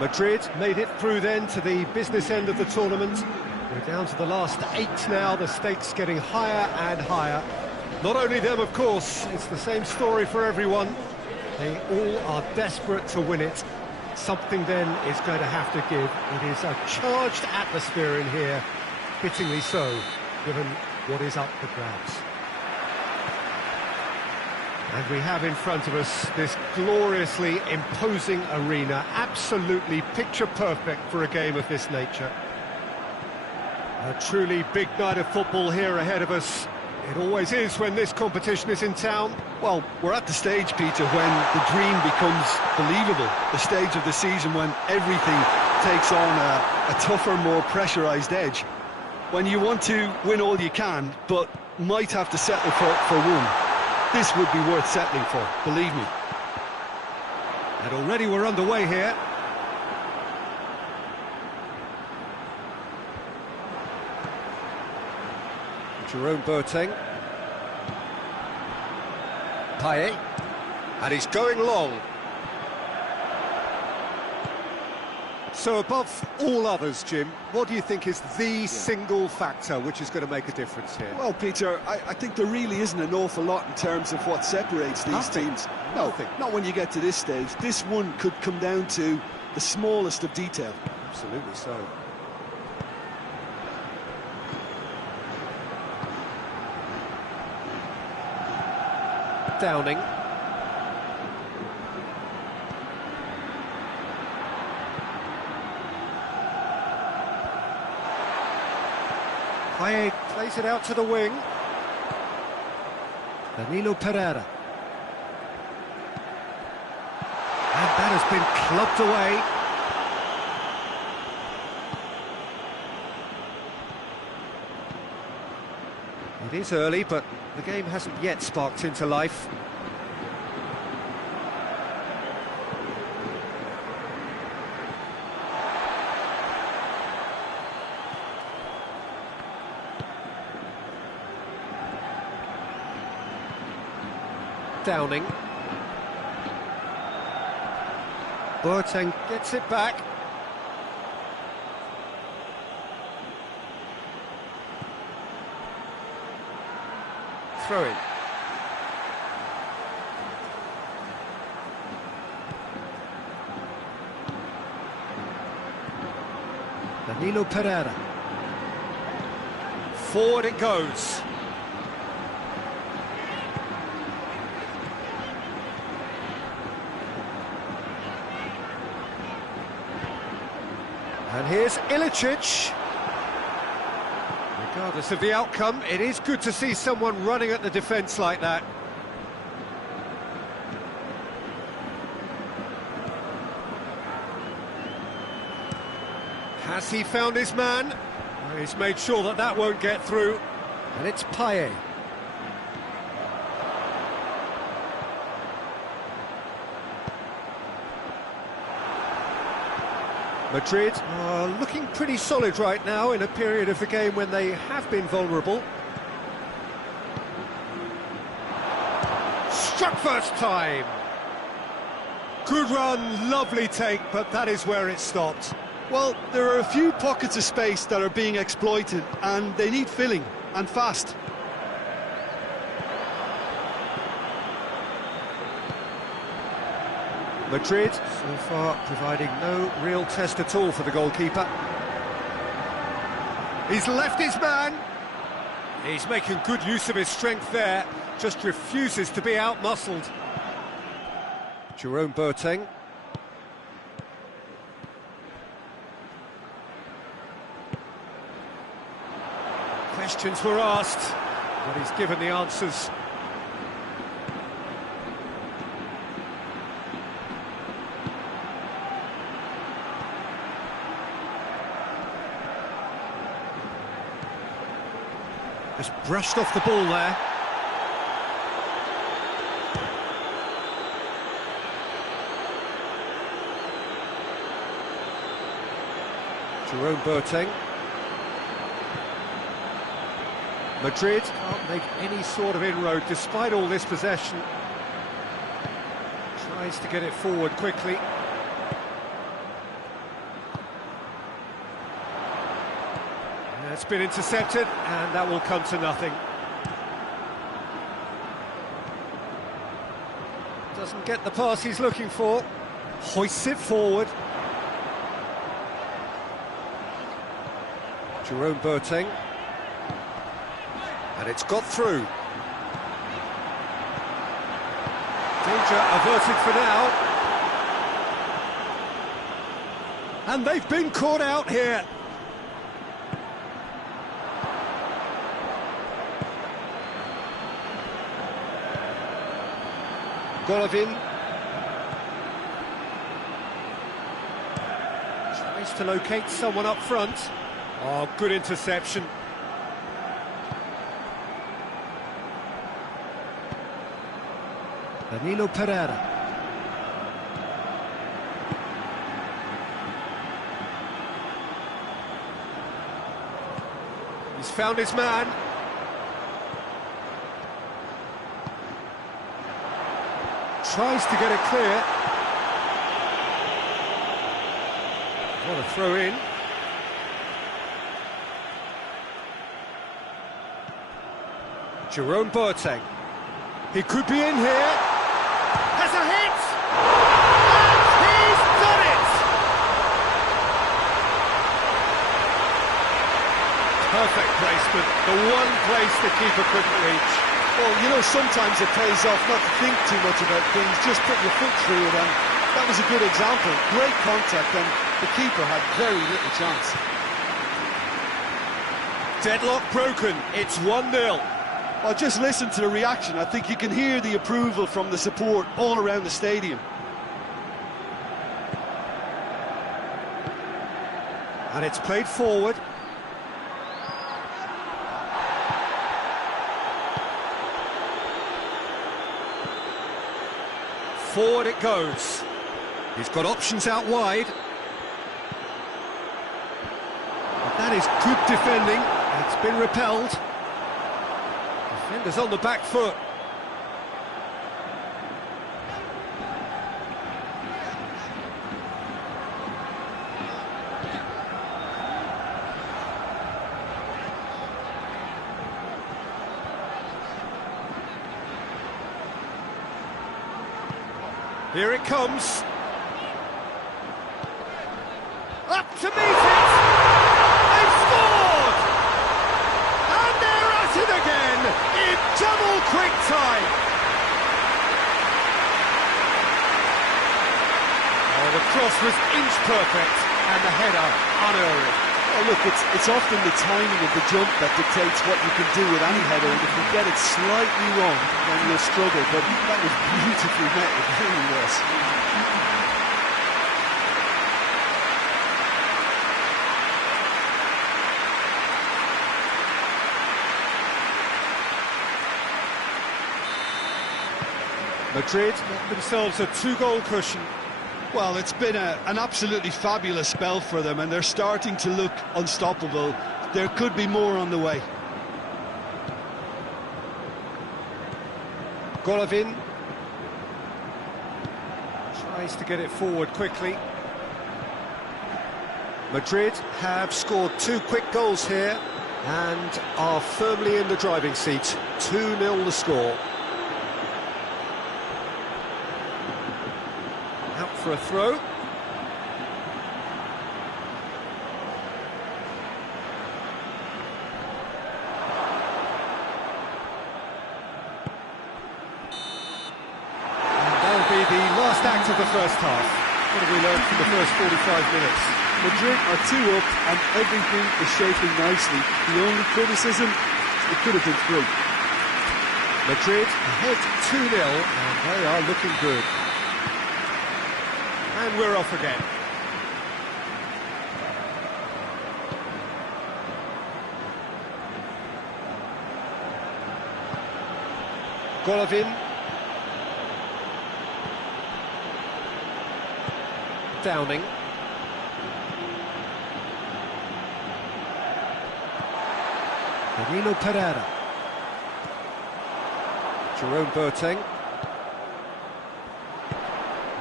Madrid made it through then to the business end of the tournament. We're down to the last 8 now, the stakes getting higher and higher. Not only them, of course, it's the same story for everyone. They all are desperate to win it. Something then is going to have to give. It is a charged atmosphere in here, fittingly so, given what is up for grabs. And we have in front of us this gloriously imposing arena, absolutely picture perfect for a game of this nature. A truly big night of football here ahead of us. It always is when this competition is in town. Well, we're at the stage, Peter, when the dream becomes believable. The stage of the season when everything takes on a tougher, more pressurised edge. When you want to win all you can, but might have to settle for one. This would be worth settling for, believe me. And already we're underway here. Jerome Boateng. Payet. And he's going long. So above all others, Jim, what do you think is the single factor which is going to make a difference here? Well, Peter, I think there really isn't an awful lot in terms of what separates these teams. No, not when you get to this stage. This one could come down to the smallest of detail. Absolutely so. Downing. Payet plays it out to the wing. Danilo Pereira. And that has been clubbed away. It is early, but the game hasn't yet sparked into life. Downing. Boateng gets it back. Throw in. Danilo Pereira. Forward it goes. And here's Ilicic. Regardless of the outcome, it is good to see someone running at the defence like that. Has he found his man? Well, he's made sure that that won't get through. And it's Payet. Madrid are looking pretty solid right now in a period of the game when they have been vulnerable. Struck first time. Good run, lovely take, but that is where it stopped. Well, there are a few pockets of space that are being exploited, and they need filling, and fast. Madrid, so far, providing no real test at all for the goalkeeper. He's left his man. He's making good use of his strength there, just refuses to be out-muscled. Jerome Boateng. Questions were asked, but he's given the answers. Just brushed off the ball there. Jerome Boateng. Madrid can't make any sort of inroad despite all this possession. Tries to get it forward quickly. That's been intercepted, and that will come to nothing. Doesn't get the pass he's looking for. Hoists it forward. Jerome Boateng. And it's got through. Danger averted for now. And they've been caught out here. Golovin tries to locate someone up front. Oh, good interception. Danilo Pereira. He's found his man. Tries to get it clear. What a throw in. Jerome Boateng. He could be in here. Has a hit! And he's done it! Perfect placement. The one place the keeper couldn't reach. Well, you know, sometimes it pays off not to think too much about things, just put your foot through it, and that was a good example. Great contact, and the keeper had very little chance. Deadlock broken. It's 1-0. Well, just listen to the reaction. I think you can hear the approval from the support all around the stadium. And it's played forward. Forward it goes. He's got options out wide. But that is good defending. It's been repelled. Defender's on the back foot. Here it comes. Up to meet it! They've scored! And they're at it again in double quick time. Oh, the cross was inch perfect and the header unerring. Oh, look, it's often the timing of the jump that dictates what you can do with any header, and if you get it slightly wrong, then you'll struggle, but that was beautifully met, it really was. Madrid got themselves a 2-goal cushion. Well, it's been an absolutely fabulous spell for them, and they're starting to look unstoppable. There could be more on the way. Golovin tries to get it forward quickly. Madrid have scored 2 quick goals here and are firmly in the driving seat. 2-0 the score. Out for a throw. That'll be the last act of the first half. What have we learned from the first 45 minutes? Madrid are 2 up and everything is shaping nicely. The only criticism, it could have been 3. Madrid ahead 2-0 and they are looking good. And we're off again. Golovin. Downing. Danilo Pereira. Jerome Boateng.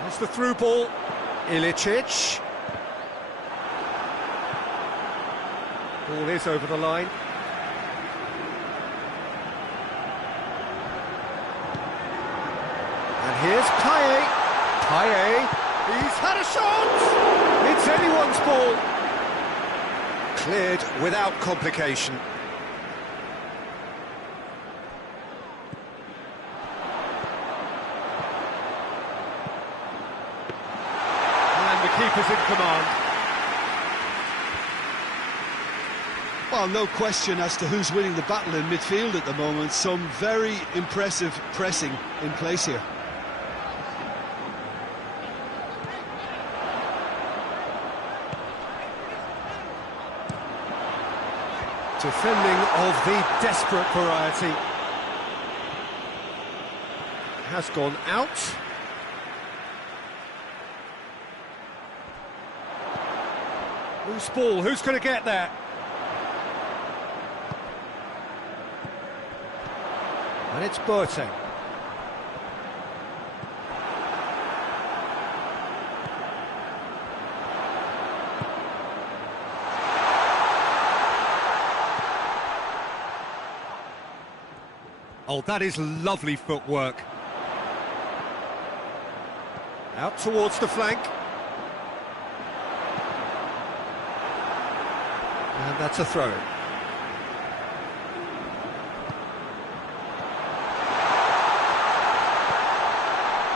That's the through ball. Ilicic. Ball is over the line. And here's Paye. Paye, he's had a shot! It's anyone's ball. Cleared without complication. And the keeper's in command. Well, no question as to who's winning the battle in midfield at the moment. Some very impressive pressing in place here. Defending of the desperate variety. Has gone out. Loose ball, who's going to get there? And it's Boateng. Oh, that is lovely footwork. Out towards the flank. And that's a throw.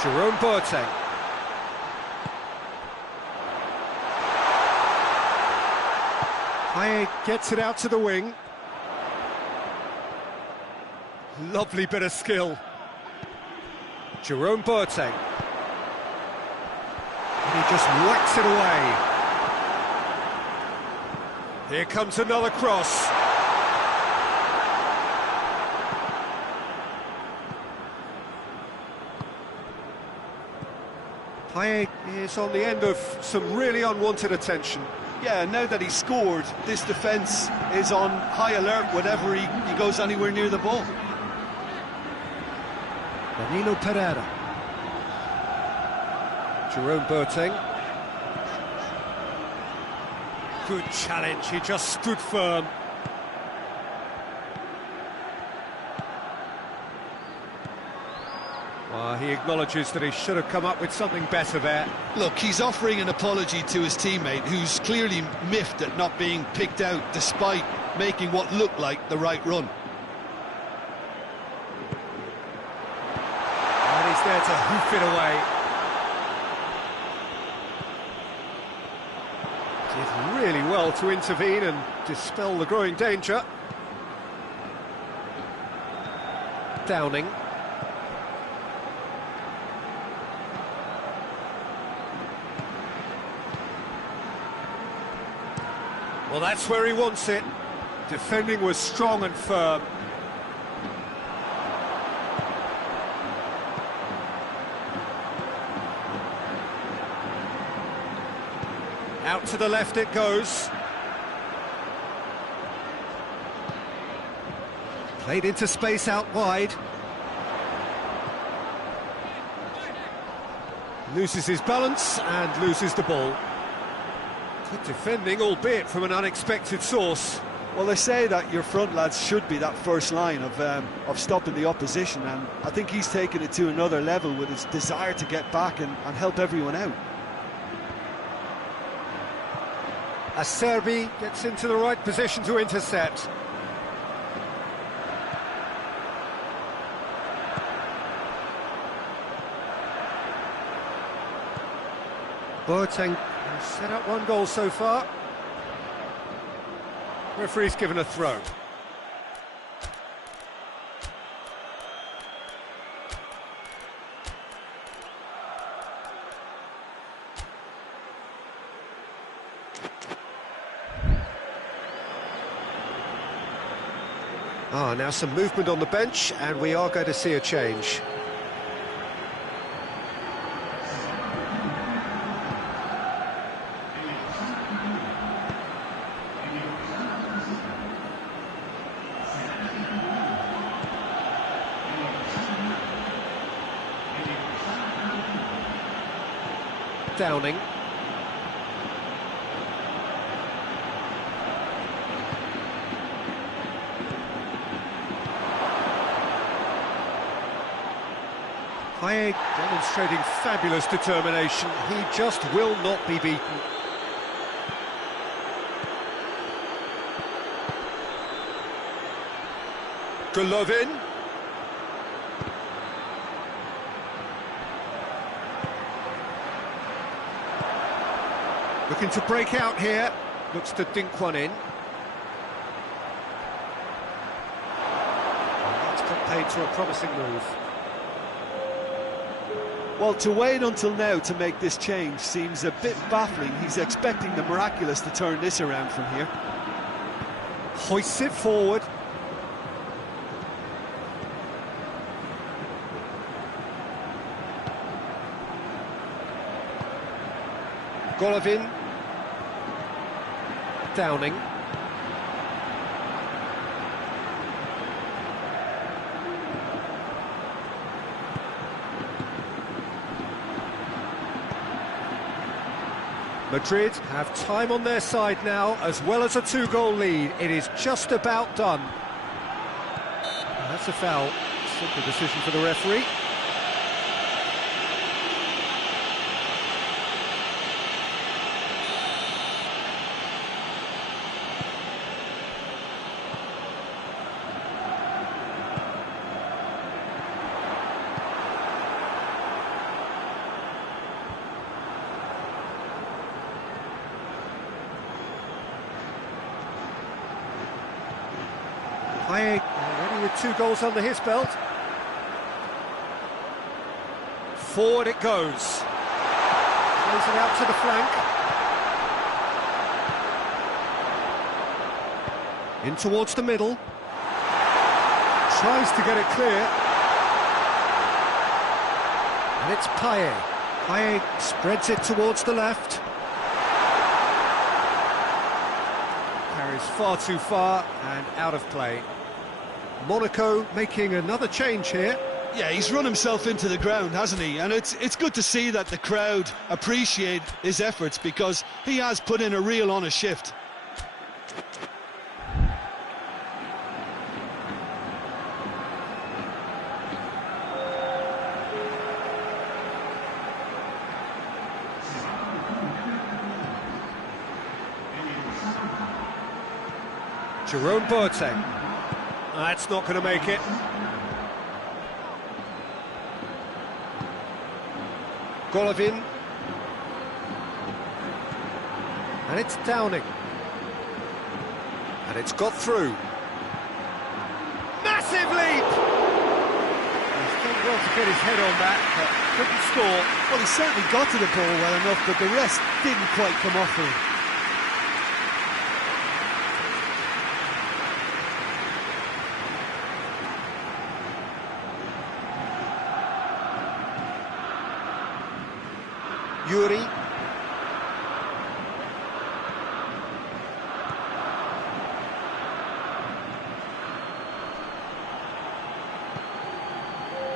Jerome Boateng. Paye gets it out to the wing. Lovely bit of skill. Jerome Boateng. And he just whacks it away. Here comes another cross. Paye is on the end of some really unwanted attention. Yeah, now that he's scored, this defence is on high alert whenever he goes anywhere near the ball. Danilo Pereira. Jerome Boateng. Good challenge, he just stood firm. He acknowledges that he should have come up with something better there. Look, he's offering an apology to his teammate, who's clearly miffed at not being picked out despite making what looked like the right run. And he's there to hoof it away. Did really well to intervene and dispel the growing danger. Downing. Well, that's where he wants it. Defending was strong and firm. Out to the left it goes. Played into space out wide. Loses his balance and loses the ball. Good defending, albeit from an unexpected source. Well, they say that your front lads should be that first line of stopping the opposition, and I think he's taken it to another level with his desire to get back and help everyone out. Acerbi gets into the right position to intercept. Boateng has set up one goal so far. Referee's given a throw. Now some movement on the bench, and we are going to see a change. Downing. Payet demonstrating fabulous determination. He just will not be beaten. Golovin. Looking to break out here. Looks to dink one in. That's got paid to a promising move. Well, to wait until now to make this change seems a bit baffling. He's expecting the miraculous to turn this around from here. Hoists it forward. Golovin. Downing. Madrid have time on their side now, as well as a two-goal lead. It is just about done. That's a foul. Simple decision for the referee. Payet already with 2 goals under his belt. Forward it goes. Plays it out to the flank. In towards the middle. Tries to get it clear. And it's Payet. Payet spreads it towards the left. Carries far too far and out of play. Monaco making another change here. Yeah, he's run himself into the ground, hasn't he? And it's good to see that the crowd appreciate his efforts, because he has put in a real honest shift. Jerome Boateng. That's not going to make it. Golovin. And it's Downing. And it's got through. Massive leap! He's done well to get his head on that, but couldn't score. Well, he certainly got to the ball well enough, but the rest didn't quite come off for him. Yuri.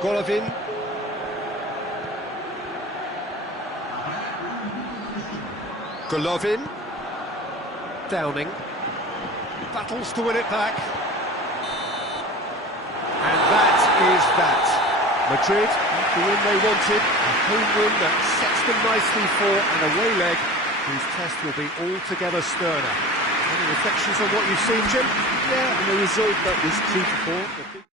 Golovin. Golovin. Downing. Battles to win it back. And that is that. Madrid, the win they wanted, a home win that sets them nicely for an away leg whose test will be altogether sterner. Any reflections on what you've seen, Jim? Yeah, and the result that was 2-4.